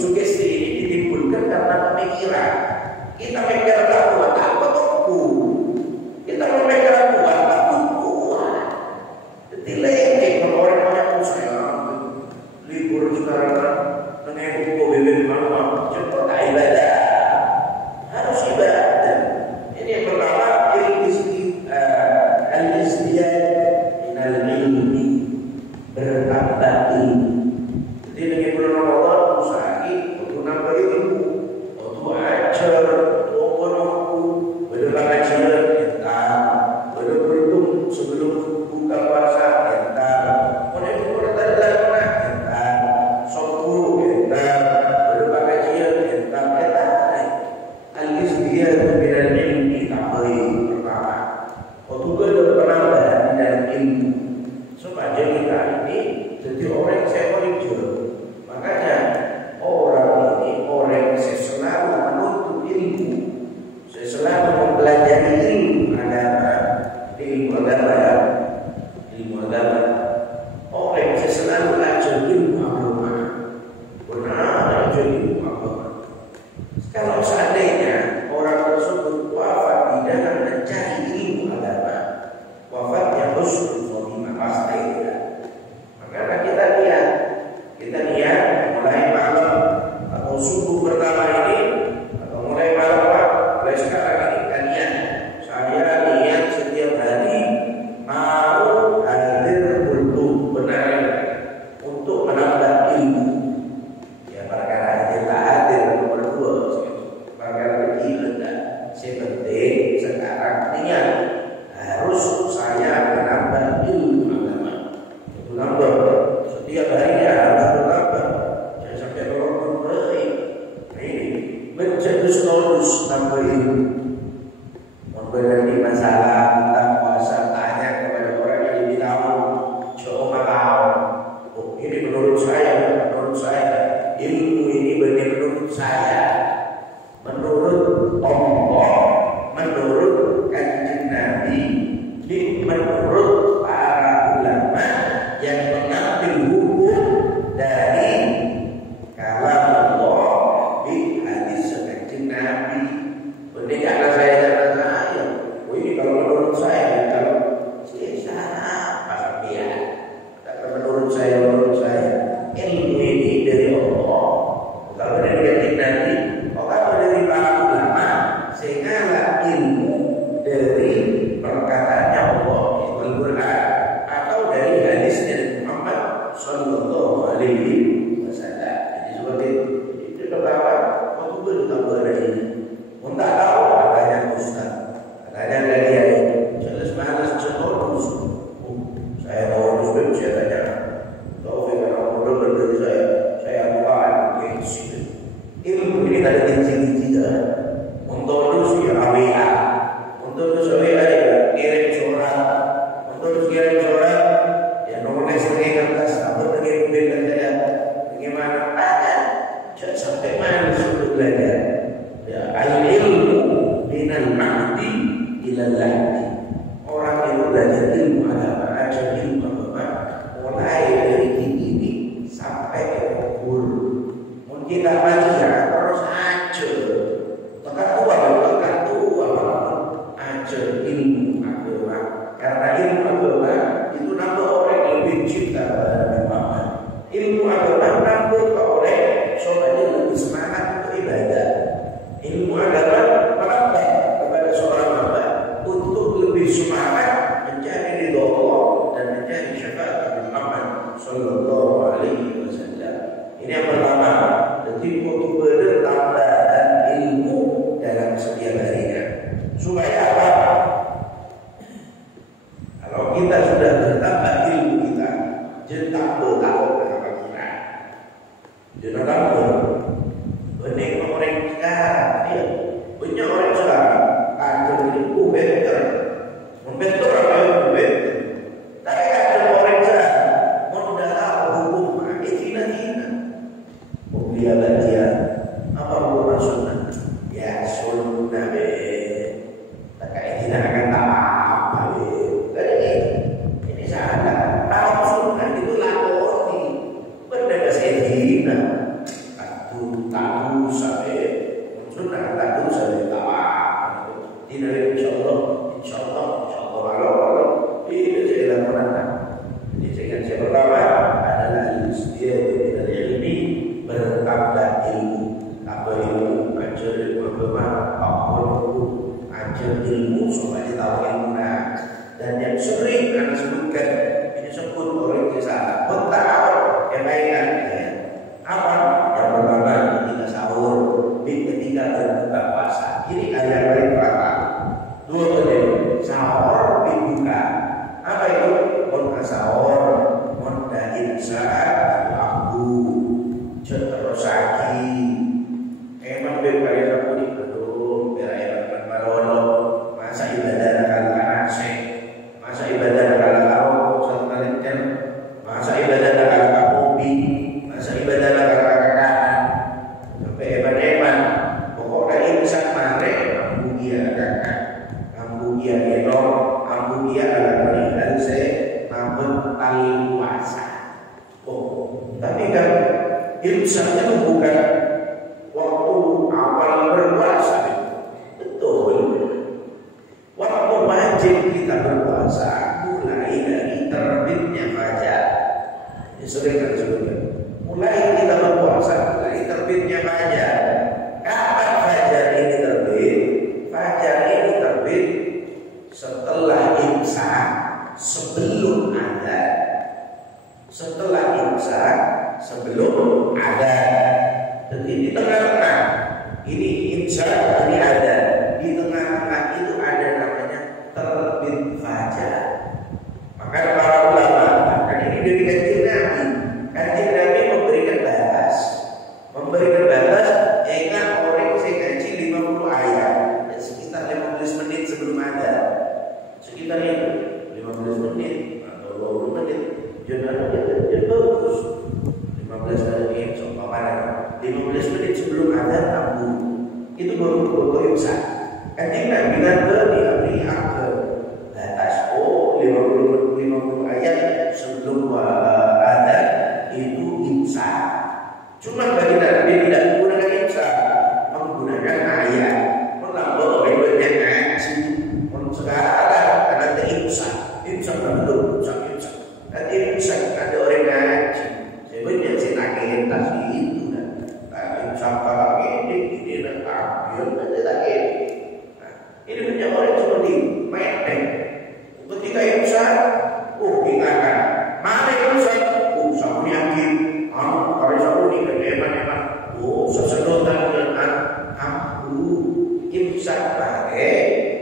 Sugesti ini ditimbulkan karena pikiran. Kita mikir kuat, apa tuh? Kita mikir kuat, apa kuat? Jadi lagi kalau orang banyak usaha libur sekarang kan, dengan buku bibir mana, cepat ibadah, harus ibadah. Ini yang pertama, al-izdiyad minal ilmi, bertambah ilmu. Jadi dengan bulan Ramadan usahakan untuk nambah ilmu, untuk ajar, untuk menunggu, berpengajian kita, beruntung sebelum buka puasa kita, kemudian bertanda kita, sobu kita, berpengajian kita, al-izdiyad minal ilmi pertama. Untuk berpenambah di dalam ilmu supaya kita ini jadi orang yang sekolah. Makanya orang ini orang yang selalu menuntut ilmu, selalu mempelajari ilmu agama, orang yang selalu ajar ilmu agama, benar ajar ilmu agama. Kalau seandainya orang tersebut wafat di dalam mencari ilmu agama, wafatnya husnul khotimah pasti ya. Maka kita lihat mulai malam atau subuh pertama ini atau mulai malam mulai sekarang ini kalian saya lihat setiap hari mau hadir untuk benar untuk menambah ilmu. Ya perkara kita hadir nomor 2 perkara kecil enggak. Sepenting sekarang niat harus saya menambah ilmu agama. Itu nambah setiap harinya harus bertambah. Jangan sampai kalau baik. Ini menjadi nolus nambah ilmu. Memberani masalah tentang puasa tanya kepada orang yang lebih tahu. Coba tahu. Oh ini menurut saya ilmu ini benar menurut saya, menurut Allah, menurut Kanjeng Nabi, menurut para ulama yang mengambil hukum dari kalam Allah di hadis Kanjeng Nabi. Benar karena saya. Oh ini kalau menurut saya, kalau salah apa dia? Tapi menurut saya ilmu ini dari Allah. Kalau dari Kanjeng Nabi, kalau dari para ulama, sehingga ilmu dari perkataannya Allah itu Al-Quran atau dari hadis dari Muhammad Sallallahu Alaihi Wasallam. Jadi seperti itu pertama. Waktu bertambah dari ini, tak tahu adanya Ustaz, adanya kalian jelas malas setorus. Saya tahu Ustaz, saya tanya, tahu dengan orang dari saya bukan gengsi. Ilmu ini ada gengsi tidak. Untuk terus ya AWA, untuk terus AWA ya kirim surat, untuk kirim surat ya nomornya sebagai kertas, apa dengan beda saya, bagaimana ada, jangan sampai mana sudah belajar. Ya al-ilmu minal mahdi ilal lahdi. Orang yang belajar ilmu agama, ajar ilmu agama, mulai dari ini sampai ke kubur. Mungkin tak mati ya terus aja. Tekan tua ajar ilmu agama. Karena ilmu agama itu nambah orang yang lebih cinta pada Muhammad. Ilmu agama nambah ke orang soalnya lebih semangat untuk ibadah. Ilmu agama menambah kepada seorang hamba untuk lebih semangat mencari ridho Allah dan mencari syafaat Muhammad Sallallahu Alaihi Wasallam. Ini yang pertama. Jadi untuk bertambahan ilmu dalam setiap harinya. Supaya apa? Kalau kita sudah bertambah ilmu kita, jentak bertahu apa kita. Jentak tahu. Benih orang sekarang, ya. Banyak orang sekarang ada ilmu better, membentur apa yang better. Tapi ada orang sekarang mau tahu hukum itu. Dia baca apa hukum sunnah? Ya sunnah be. Tak tidak akan apa be. Jadi ini salah. Tahu sunnah itu lakoni. Berbeda sedina. Aku tahu sampai sunnah tak usah ditawa. Ini insyaallah kalau ini saya lakukan. Jadi yang pertama adalah istiadat dari ilmi, bertambah ilmu, tambah ilmu, ajar ilmu supaya tahu ilmu. Dan yang sering anak sebutkan ini sebut orang kisah bertahun yang lainnya apa? Yang pertama ketika sahur, ketika berbuka puasa. Ini ada yang paling pertama. Dua kali sahur dibuka. Apa itu? Mon sahur, mon imsa, abu, terosaki. Emang berkali kali belum berayat malolo. Masa ibadah kalau nasi, masa ibadah kalau kau satu masa ibadah kalau kopi, masa ibadah kalau kakak, sampai hebat-hebat. Pokoknya imsa mare, ambu dia kakak, ambu dia gendong, ambu dia ala dan saya namun tali puasa. Oh, tapi kan imsaknya bukan waktu awal berpuasa. Betul. Waktu wajib kita berpuasa mulai dari terbitnya fajar. Ini sering kan sebutkan. Mulai kita berpuasa mulai terbitnya fajar. Kapan fajar ini terbit? Fajar ini terbit setelah imsak, sebelum ada. Setelah imsak, sebelum ada. Dan di tengah-tengah ini imsak, ini ada. Di tengah-tengah itu ada namanya terbit fajar. Maka para ulama, kan ini dari Kanjeng Nabi. Kanjeng Nabi memberikan batas. Ingat orang saya ngaji 50 ayat, dan sekitar 15 menit sebelum ada. Sekitar itu 15 menit atau 20 menit. Jangan bagus. 15 menit seumpamanya 15 menit sebelum ada tamu. Itu baru imsak. Kanjeng Nabi kata di akhir batas 50 ayat sebelum ada itu imsak. Cuma bagi Nabi tidak menggunakan imsak, menggunakan ayat. Menambah ayatnya ngaji. Sekarang karena ada imsak belum imsak. Nanti imsak ada orang ngaji. Sebenarnya saya tanya tadi itu kan. Imsak kalau ini nak ambil nanti lagi. Ini punya orang seperti main. Ketika imsak, ingatkan. Mana imsak? Saya yakin. Kalau saya ini kedepan-depan. Sesedotan dengan ambu. Imsak pakai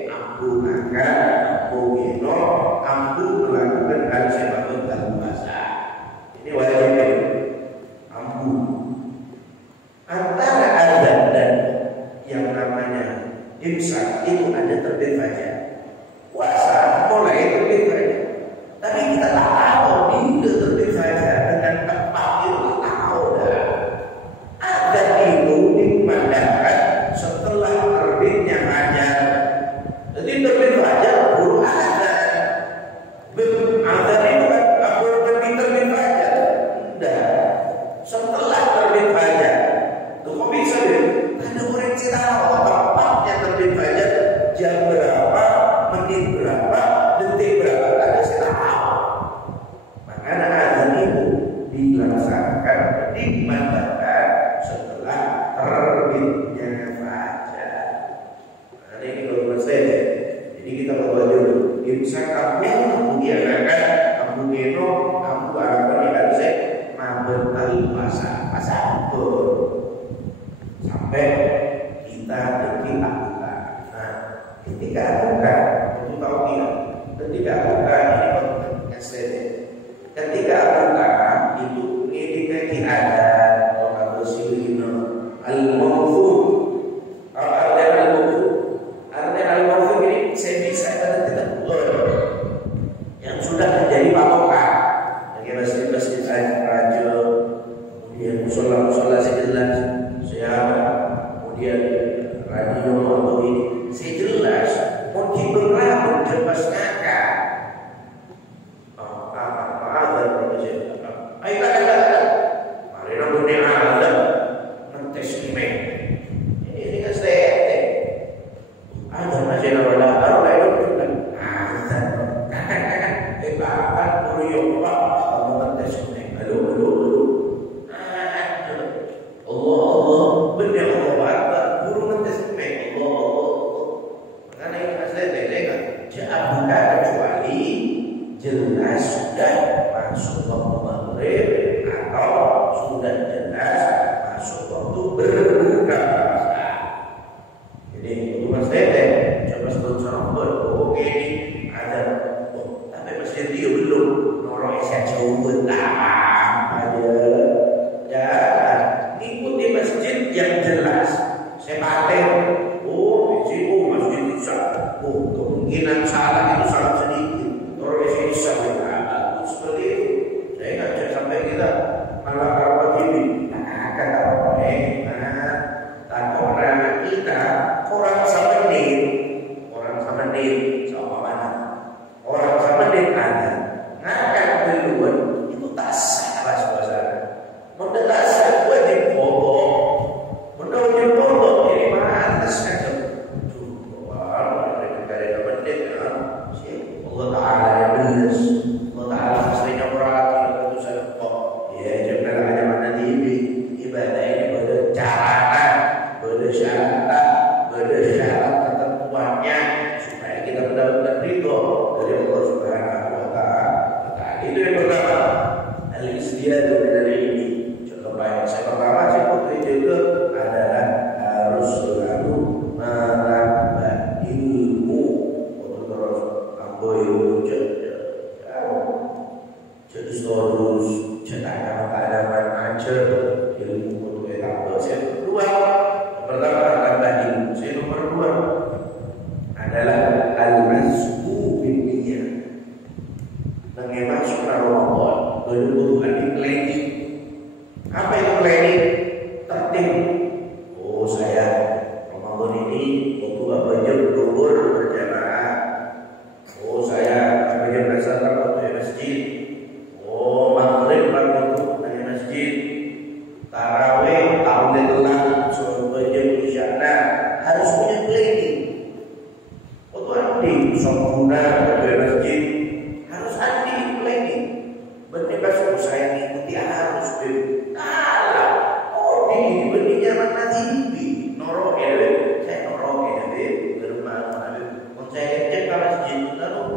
ambu makan, ambu minum, ambu melakukan hal sebab dalam bahasa. Ini wajib ambu. Antara azan dan yang namanya imsak itu ada terbit fajar. Puasa mulai terbit fajar. Tapi kita tak tahu bila terbit fajar dengan tepat itu tak tahu dah. Azan itu dikumandangkan setelah terbitnya fajar. Jadi terbit fajar baru azan. Azan itu kan baru terbit fajar. Dah. Setelah terbit fajar. Tuh kok bisa deh? Ada orang tahu tepatnya terbit fajar jam berapa, menit berapa, detik berapa, ada saya tahu. Makanya azan itu dilaksanakan, dimandangkan setelah terbitnya fajar. Nah, ini kalau saya, jadi kita bawa dulu. Imsak kamu kemudian kamu minum, kamu apa nih kan saya mabuk kali puasa betul sampai kita buka. Nah, ketika buka, kamu tahu tidak? Ketika buka ini ketika buka itu ini ada orang bersilino al-mawfud. Al-mawfud ini saya bisa tidak yang sudah menjadi patokan. Bagi masjid-masjid raja, kemudian musola sejelas, kemudian radio atau ini sejelas, mau diberlaku jelas ngakak. Ayo mari nunggu ada ngetes email. bener Allah Akbar, guru ngetes Allah. Karena ini masalah dengar. Bukan kecuali jelas sudah masuk waktu maghrib atau sudah jelas masuk waktu berbuka puasa. Jadi itu mas Dede coba sebut serobot. Oke ini ada, tapi masih dia belum norong saya coba aja. Jangan ikuti masjid yang jelas. Saya paten. Masjid Isya. Kemungkinan salah itu sangat sedikit. Orang Isya seperti itu. Saya nggak bisa sampai kita malah rawat ini. Kata orang kita orang sama menit sama mana? Orang sama menit ada. Ngangkat duluan itu tak salah suasana. Mendetaskan wajib pokok. Menurut pokok ini malas saja. Allah Ta'ala yang belas. Allah Ta'ala sering perhatian keputusan kok. Ya jangan hanya mana ini ibadah ini bersyarat ketentuannya supaya kita mendapatkan ridho dari Allah Subhanahu Wa Ta'ala. Itu yang pertama. Al-istiyadu dari ini. Contoh baik saya pertama sih waktu itu adalah harus selalu menambah ilmu untuk terus ambil jadi terus cetak keadaan aja ilmu untuk etapa. Saya kedua pertama tambah ilmu. Saya nomor dua adalah al-azmu bin-niyah. Mengemas Ramadan kebutuhan di planning. Apa itu planning? Tertib. Oh saya Ramadan ini waktu apa jam zuhur berjamaah. Oh saya sampai jam asar waktu di masjid. Oh maghrib waktu di masjid. Tarawih tahun telah sampai jam isya. Nah harus punya planning. Waktu andi sempurna di masjid harus andi planning. Berbebas saya mengikuti harus kalau ini benihnya mana tinggi norok ya saya norok ya berumah saya cek ke masjid lalu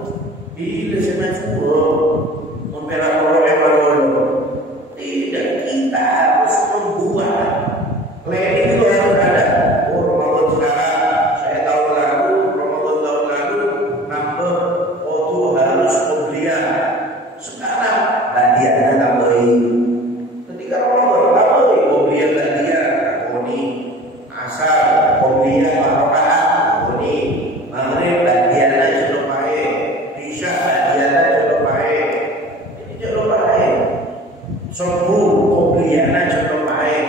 bila saya suruh memperak orang yang baru tidak kita harus membuat planning itu harus ada. Oh Ramadan sekarang saya tahun lalu Ramadan tahun lalu nambah waktu harus pembelian sekarang hadiahnya tambahin. Ketika Ramadan tambahin pembelian hadiah ini asal pembelian barokah ini maghrib hadiahnya sudah baik isya hadiahnya sudah baik ini sudah baik subuh pembeliannya sudah baik.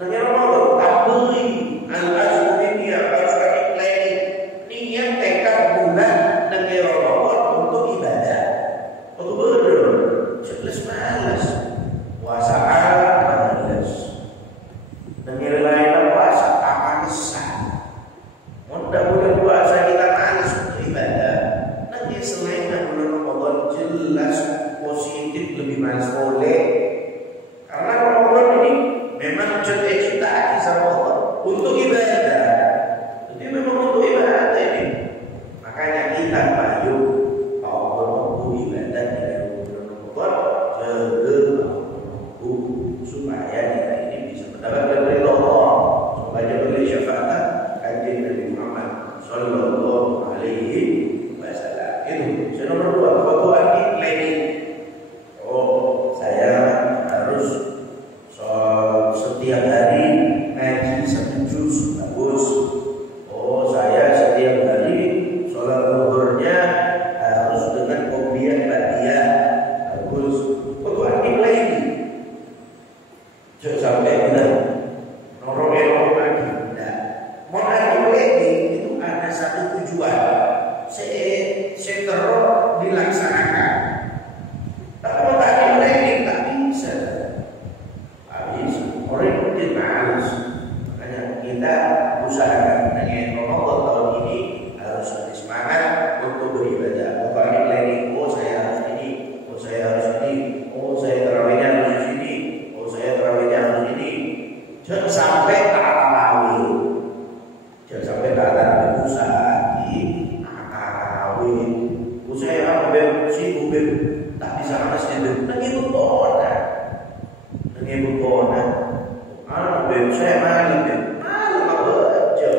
Dengan Ramadan tambahin al-azmu bin-niyah harus ada planning niat tekad bulan dengan Ramadan untuk ibadah. Untuk benar jelas malas puasa malas dengan lain puasa apanisan. Mudah bulan puasa kita malas untuk ibadah. Nanti selain bulan Ramadan jelas positif lebih malas boleh. Karena Ramadan ini memang cita-cita sama Allah untuk ibadah. Jadi memang untuk ibadah ini. Makanya kita maju untuk ibadah di bulan Ramadan supaya kita ini bisa mendapatkan ridha Allah, supaya beri syafaat kanjeng Nabi Muhammad sallallahu alaihi wasallam. Itu nomor dua, kebutuhan di planning. Oh, saya harus setiap hari ngaji 1 juz bagus. Oh, saya setiap hari sholat zuhurnya harus dengan kopiah badiah bagus. Kebutuhan di planning. Jangan sampai benar norong lagi. Nah, mau ada planning itu ada satu tujuan. Saya terus dilaksanakan. Tapi kalau tak ada planning tak bisa. Habis orang mungkin malas. Makanya kita usahakan dengan Ramadan tahun ini harus lebih semangat untuk beribadah. Kalau ada planning, oh saya harus ini, oh saya harus ini, oh saya tarawihnya harus di sini. Saya terawihnya harus ini. Jangan sampai tak sibuk ben tak bisa masjid nang ibu kota. Nang ibu kota. Ben saya malam ben. Malam apa aja.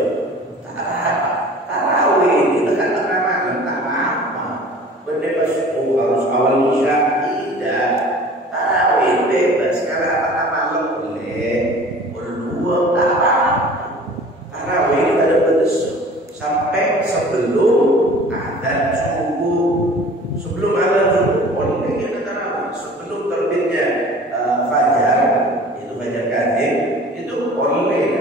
Tarawih di tengah-tengah malam tak apa. Bener pas harus awal isya tidak. Tarawih bebas karena tengah malam boleh. Berdua tak apa. Tarawih ini ada batas sampai sebelum adzan subuh, sebelum adzan subuh. Boleh kita tarawih sebelum terbitnya fajar, itu fajar kadhib, itu boleh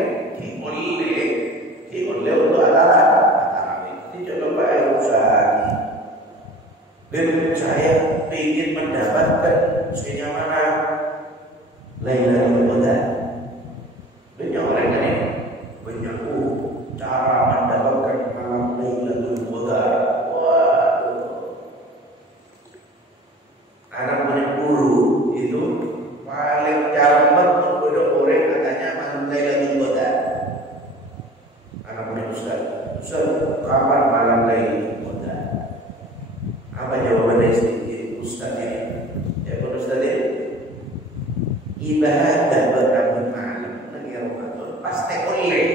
untuk adalah tarawih. Ini coba usaha. Dan saya ingin mendapatkan kenyamanan Lailatul Qadar. Banyak orang ini banyak cara mendapatkan malam Lailatul Qadar. Waduh. Anak punya guru itu paling cepat untuk orang katanya malam Lailatul Qadar. Anak punya ustaz, kapan malam Lailatul Qadar? Apa jawabannya ustaz ini? Ya ustaz ini ibadah berkabut malam lagi Ramadan pasti boleh.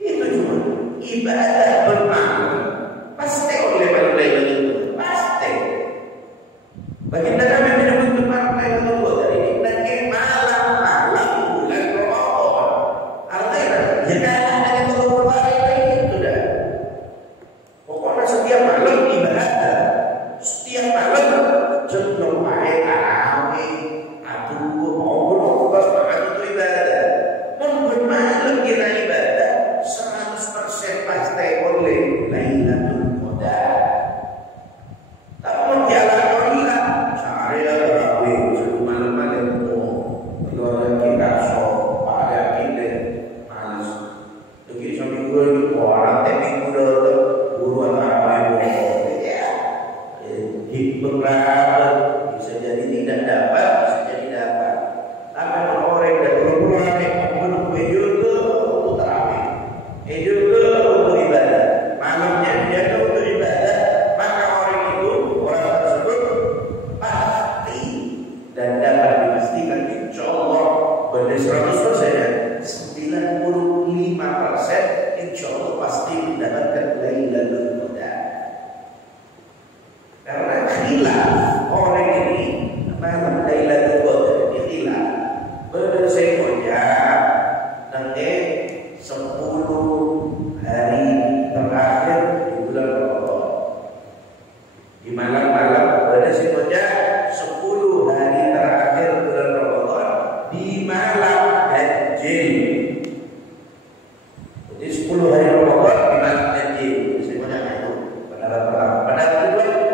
Itu cuma ibadah bermalam pasti oleh malam Lailatul Qadar pasti. Baginda Nabi menyebut malam Lailatul Qadar ini nanti malam bulan Ramadan. Artinya ya kan seluruh hari itu dah. Pokoknya setiap malam ibadah, setiap malam sebelum main tarawih, itu ibadah. Malam kita ibadah 100% pasti boleh Lailatul Qadar. Tapi jalan Allah sehari tarawih satu malam keluar kita ada kita malas. Begitu sampai guru orang tapi guru tarawih ya. Beberapa bisa jadi tidak dapat, bisa jadi dapat. Tapi orang dari rumah untuk tarawih, juga untuk ibadah. Malamnya dia untuk ibadah, maka orang tersebut pasti dan dapat dipastikan insya Allah benar 100%, 95% insya Allah pasti mendapatkan Lailatul Qadar. Karena khilaf orang ini malam Lailatul Qadar ini khilaf. Benar saya ucap nanti 10 hari terakhir di bulan Ramadan. Di malam-malam benar saya ucap 10 hari terakhir bulan Ramadan di malam Hajjin. Jadi 10 hari Ramadan di malam Hajjin. Saya ucap itu pendapat pertama. Pendapat kedua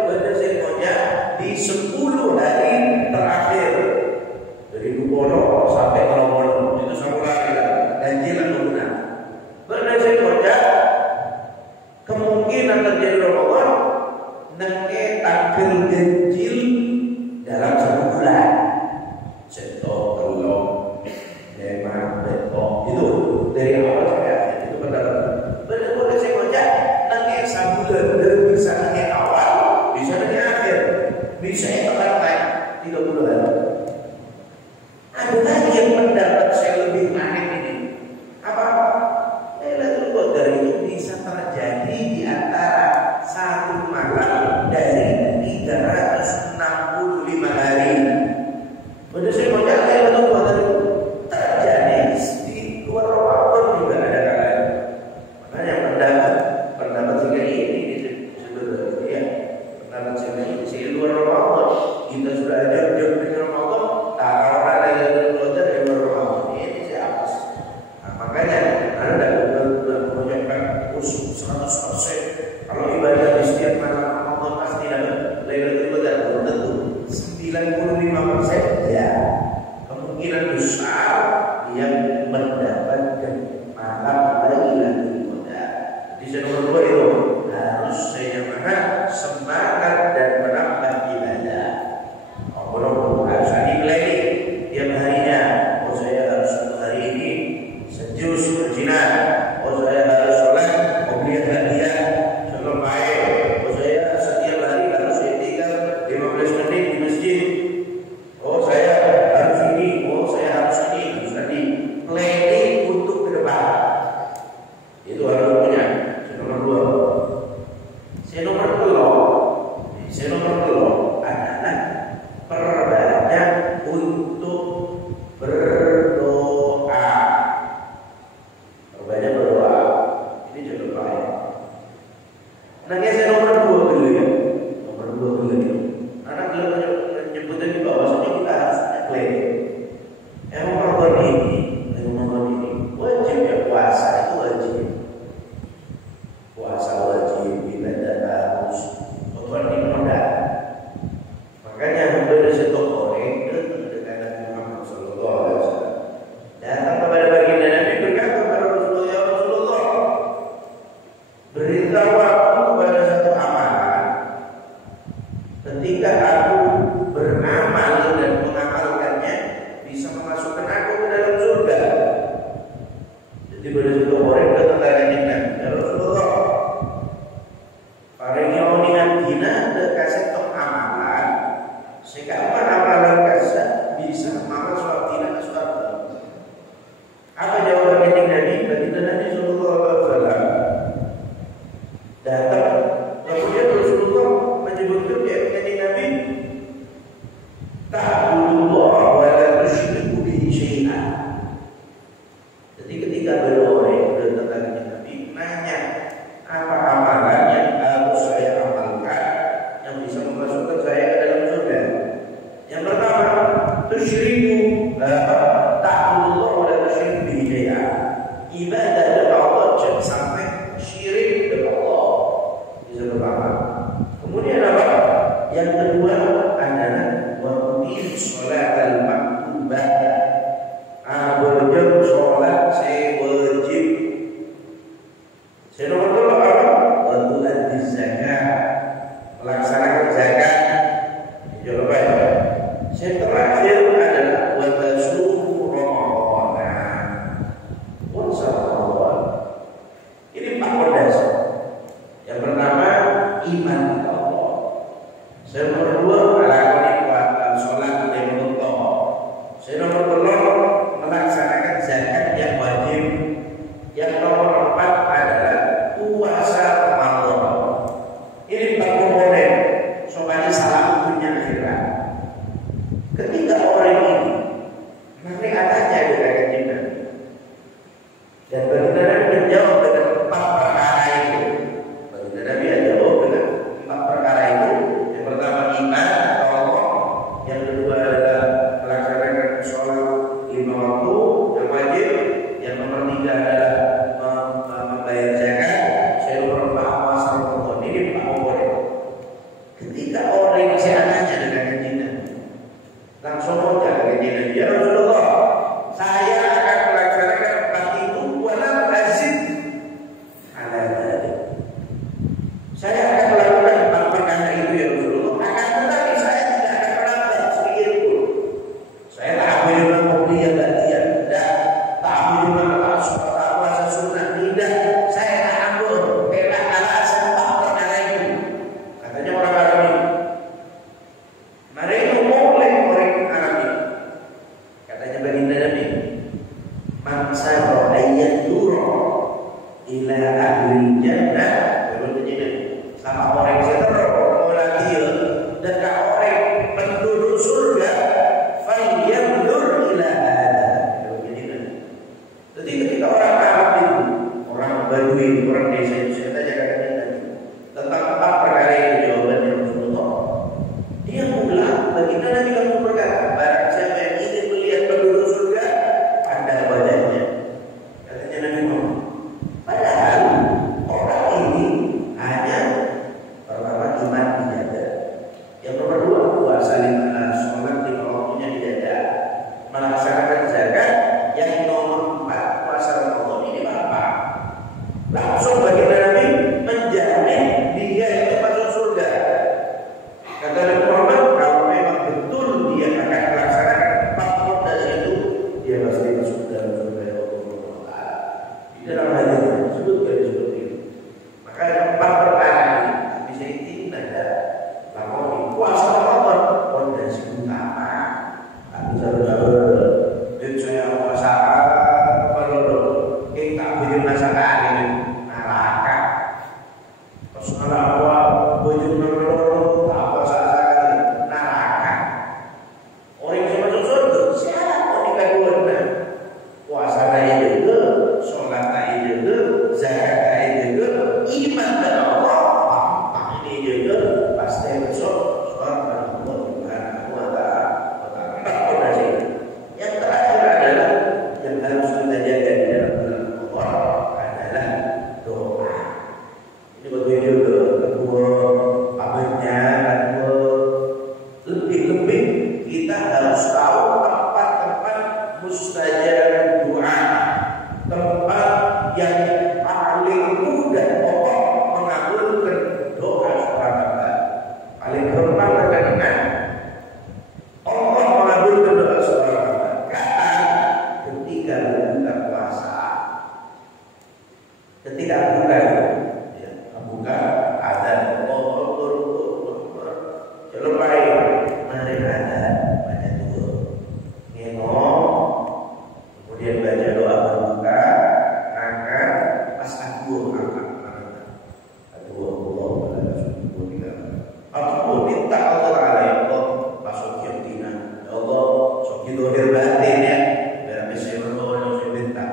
di 10 hari terakhir dari Bukono sampai ke Lombok itu 10 hari ganjil atau bukan. Berdasarkan kemungkinan terjadi Ramadan nengke tampil ganjil dalam 1 bulan. Seto telok lema betok Ketika beliau datang ke Nabi nanya, apa amalan yang harus saya amalkan yang bisa memasukkan saya ke dalam surga? Yang pertama, tusyriku ta'budullah wa la tusyriku bihi syai'an. Ibadah kepada Allah jangan sampai syirik kepada Allah. Itu pertama. Kemudian apa? Yang kedua adalah waqti sholatal maktubah. Berjam sholat saya wajib. Saya nomor dua apa? Watu'addi zakat, melaksanakan zakat. Coba ya. Saya terakhir adalah watasumu Ramadan. Puasa Ramadan. Ini 4 pondasi. Yang pertama iman kepada Allah. Saya nomor 2 melakukan ibadah sholat yang betul. Saya nomor 3 melaksanakan zakat yang wajib. Yang nomor 4 adalah puasa Ramadan. Ini 4 komponen supaya salam dunia akhirat. Ketika orang ini mereka tanya dengan kita dan baginda Nabi menjawab dengan 4 perkara itu. Baginda Nabi menjawab dengan 4 perkara itu. Yang pertama iman kepada Allah. Yang kedua adalah melaksanakan sholat 5 waktu yang wajib. Yang nomor 3 adalah membayar zakat. Saya nomor 4 puasa Ramadan. Ini 4 komponen. Ketika orang ini saya tanya dengan kita langsung saja begini, ya Rasulullah, saya akan melaksanakan 4 itu walau azid ala dzalik. Saya akan melakukan 4 perkara itu ya Rasulullah, akan tetapi saya tidak akan melanggar sedikit pun. Saya tak ambil dengan mobil yang batian, tidak. Tak ambil dengan puasa sunnah, tidak. Saya tak ambil pelak alasan 4 perkara itu. Katanya orang Arab ini. Mereka mulai orang Arab ini. Katanya baginda Nabi, man sara ayat duro ila ahli jannah. Sama orang seter orang dia dekat orang penduduk surga, falyanzur ila hada. Jadi ketika orang Arab itu, orang Badui, orang desa itu, saya tanya katanya tadi tentang 4 perkara itu jawabannya Rasulullah. Dia pulang, baginda Nabi langsung berkata, barang siapa yang ingin melihat penduduk surga, pandang wajahnya. Katanya Nabi Muhammad. Padahal orang ini hanya pertama cuma ibadah. Yang nomor 2 puasa 5 sholat 5 waktunya ibadah. Melaksanakan zakat. Yang nomor 4 puasa Ramadan. Ini apa? Langsung baginda Nabi menjamin dia itu masuk surga. Kata Nabi Muhammad, kalau memang betul dia akan melaksanakan 4 pondasi itu, dia pasti masuk dalam surga Allah. Di dalam hadis disebutkan seperti itu. Maka ada 4 perkara ini bisa ditindak ada. Lalu puasa Ramadan pondasi utama. Tak bisa dan saya puasa kalau kita bikin masakan ini neraka. Terus kalau baju menurut apa saja neraka. Orang yang masuk surga siapa nikah dua puasa tadi juga, sholat tadi juga, zakat tadi juga, iman kepada Allah. Ini juga pasti masuk surga Allah Subhanahu wa taala. Yang terakhir adalah yang harus kita jaga di dalam bulan Ramadan adalah doa. Ini berbeda kedua pamannya, kedua lebih-lebih kita harus tahu tempat-tempat mustajab doa, tempat yang paling mudah pokok mengabulkan doa seorang hamba. Paling gampang terkadang Allah mengabulkan doa seorang hamba. Ketika berbuka puasa, ketika buka azan, kalau baik mari azan baca dulu, ngomong, kemudian baca doa berbuka, angkat, pas aku angkat, aku minta Allah Taala ya Allah, masuk yatina, ya Allah, sok dohir batin ya. Bisa berdoa yang minta.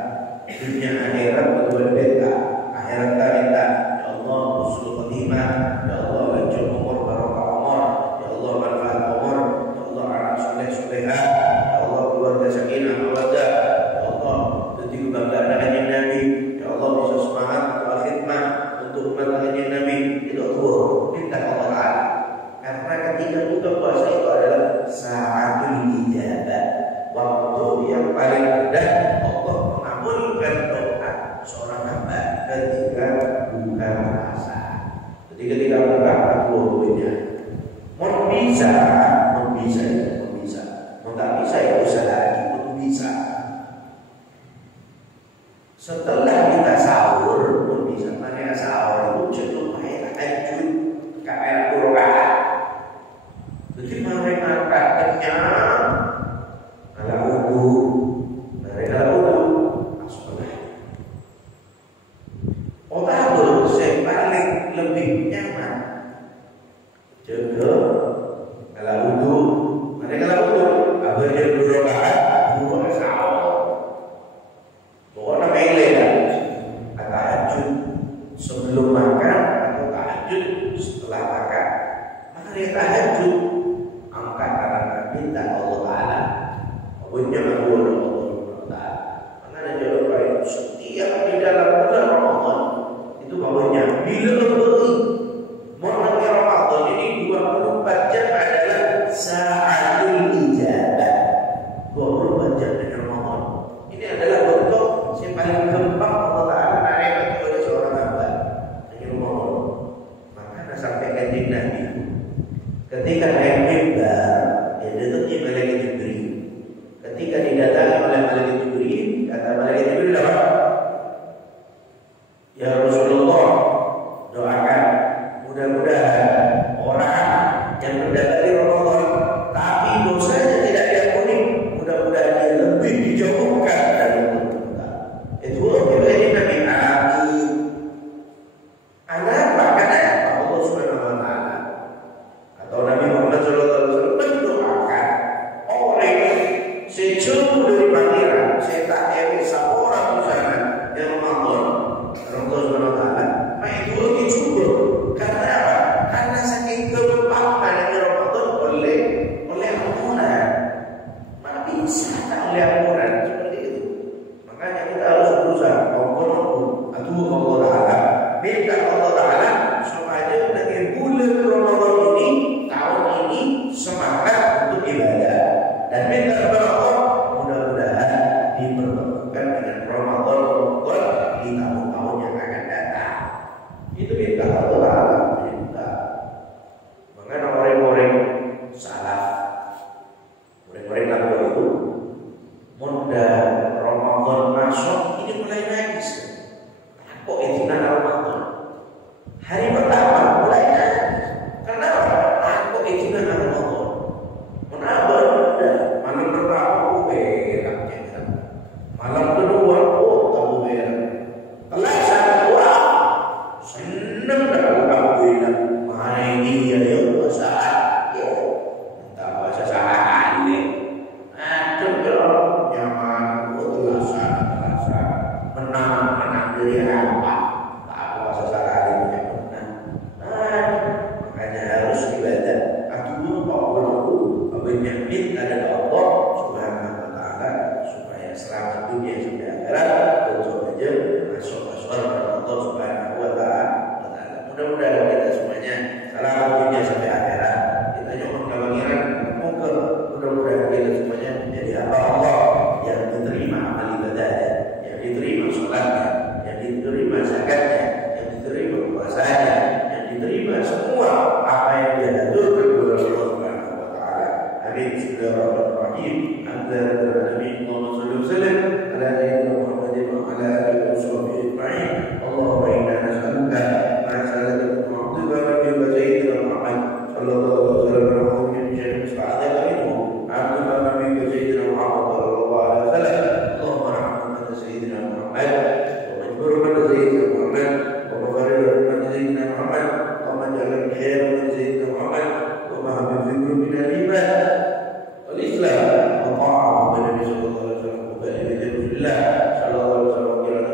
dunia akhirat berdua beda. Akhirat kita, ya Allah husnul khotimah, ya Allah lanjut umur barokah umur, ya Allah manfaat umur, ya Allah anak soleh soleha, ya Allah keluarga sakinah mawaddah, ya Allah jadi kebanggaan kanjeng Nabi, ya Allah bisa semangat untuk khidmah untuk umat kanjeng Nabi. Itu Allah minta Allah Ta'ala. Karena ketika buka puasa itu adalah sa'atul ijabah, waktu yang paling mudah Allah mengabulkan doa seorang hamba ketika buka puasa. Jadi ketika buka puasa, mau bisa, mau nggak bisa itu sehari itu bisa. Setelah kita sahur, pun bisa. Makanya sahur itu cenderung kayak tahajud, kayak Quran. Jadi mereka kenyang, ala wudu, mereka wudu, masuk ke otak yang paling lebih nyaman. Jaga, ala wudu, mereka wudu, akhirnya berdoa, buat sahur. Pokoknya mele kan, tahajud sebelum makan atau tahajud setelah makan. Maka dia tahajud angkat tangan minta Allah Ta'ala. Punya Allah Ta'ala. Karena dia berbaik setiap di dalam bulan Ramadan itu bawahnya bila lebih mengenai Ramadan ini 24 jam adalah sa'atul ijabah. 24 jam dari Ramadan. Ini adalah bentuk yang paling gampang Allah Ta'ala naik kepada seorang hamba dari Ramadan. Maka sampai kanjeng Nabi ketika naik mimbar, dia datangnya malaikat Jibril. Ketika didatangi oleh malaikat Jibril, kata malaikat Jibril apa? Ya Rasulullah, doakan mudah-mudahan orang yang mendapati Ramadan tapi dosanya tidak diampuni, mudah-mudahan dia lebih dijauhkan dari neraka. Itu dari Nabi Nabi. Anak bahkan Allah Subhanahu Wa Taala atau Nabi Muhammad SAW mendoakan orang sejauh dari pangeran, saya tak ewe seorang busana yang Ramadan, Allah Subhanahu Wa Taala, maka itu lebih cukup. Karena apa? Karena saking kempatannya Ramadan oleh ampunan, maka bisa oleh ampunan seperti itu. Makanya kita harus berusaha aduh Allah Ta'ala, minta Allah Ta'ala supaya dari bulan Ramadan ini, tahun ini semangat untuk ibadah dan minta kepada Allah mudah-mudahan dipertemukan dengan Ramadan di tahun-tahun yang akan datang. Itu minta Allah Ta'ala, minta. Makanya orang-orang salah, orang-orang lalu itu mudah Ramadan masuk ini mulai nangis. Kok itu Ramadan? Hari pertama mulai nangis. Kenapa? Kok itu Ramadan? Kenapa? Malam pertama berak, malam kedua kamu berak. Telah kedua senang dah kamu berak. Main dia yang saat yo, tak bahasa saat ini. Aduh nyaman, terasa menang dari apa? Tak bahasa saat ini menang. Makanya harus ibadah. Aduh Pak banyak minta dari Allah Subhanahu Wa Taala supaya selamat dunia sampai akhirat, tentu saja masuk ke surga Allah Subhanahu Wa Taala. Mudah-mudahan kita semuanya selamat dunia sampai akhirat. Kita nyuhun ke pangeran, mudah-mudahan kita semuanya menjadi hamba Allah yang diterima amal ibadahnya, yang diterima sholatnya, yang diterima zakatnya, yang diterima puasanya, yang diterima semua apa yang dia aturkan kepada Allah Subhanahu Wa Taala. Amin. Bismillahirrahmanirrahim. Alhamdulillahirabbil alamin. Allahumma shalli wa sallim ala sayyidina Muhammadin wa ala alihi wa sahbihi ajma'in. Allahumma inna nas'aluka ma sa'alaka wa sayyidina Muhammad sallallahu alaihi wasallam min syarri sa'adaka minhu. Abdullah nabi sayyidina Muhammad sallallahu alaihi wasallam. Allahumma rahmatan sayyidina Muhammad wa majburatan sayyidina Muhammad wa maghfiratan sayyidina Muhammad wa majalal khairan sayyidina Muhammad wa mahabib min al-iman wal-islam wa ta'am Nabi sallallahu alaihi wasallam wa barik billah sallallahu alaihi wasallam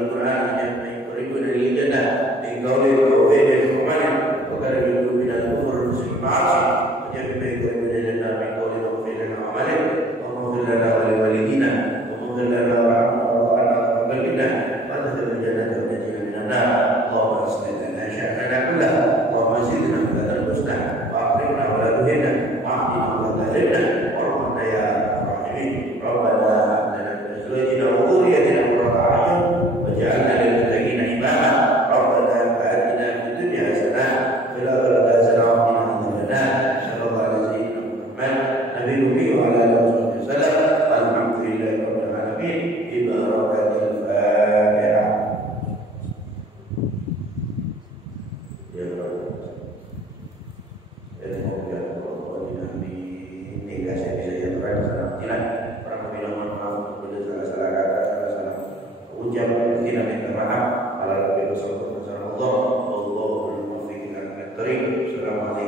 kita minta maaf. Assalamualaikum warahmatullahi wabarakatuh.